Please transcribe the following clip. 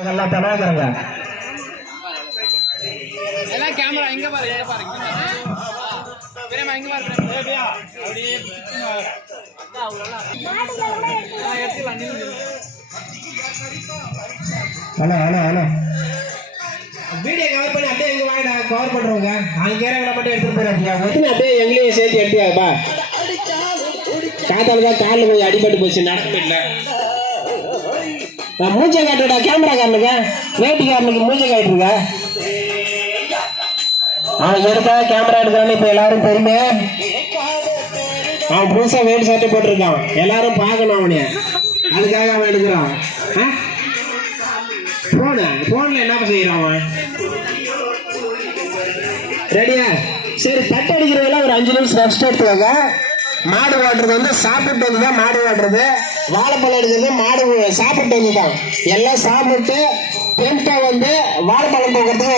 எல்லாம் தடாக்குறாங்க. எல்லாம் கேமரா இங்க பாரு, இங்க பாரு, இங்க பாரு. பிரேமா இங்க பாரு, பிரேமா. அப்படியே அக்கா அவ்வளவுல. நான் எடுத்துலாம் நின்னு. ஹலோ வீடியோ கவர் பண்ணி அப்படியே எங்க வாடா கவர் பண்றவங்க அங்க கேரங்கள மட்டும் எடுத்து போறாங்க. வந்து அப்படியே எங்களையும் சேர்த்து எடுத்துவாப்பா. காத்தால தான் கால்ல போய் அடிபட்டு போச்சு, நடக்க முடியல. நான் மூஞ்சை காட்டுடா கேமராக்காரனுக்கு, வேட்டிக்காரனுக்கு மூஞ்சை காட்டுருங்க. அவன் எடுத்தா கேமரா எடுக்கிறான்னு இப்ப எல்லாரும் தெரியுமே. அவன் புதுசா வேட்டு சட்டை போட்டிருக்கான், எல்லாரும் பார்க்கணும் அவனைய, அதுக்காக அவன் எடுக்கிறான். போன்ல என்ன செய்யறான் அவன்? ரெடியா? சரி, தட்டு அடிக்கிறதெல்லாம் ஒரு 5 நிமிஷம் ரெஸ்ட் எடுத்துவாங்க. மாடு வாடுறது வந்து சாப்பிட்டு வந்து தான் மாடு வாடுறது, வாழைப்பழம் எடுக்கிறது மாடு சாப்பிட்டு வந்து தான். எல்லாம் சாப்பிட்டு பெண்பா வந்து வாழைப்பழம் போக்குறது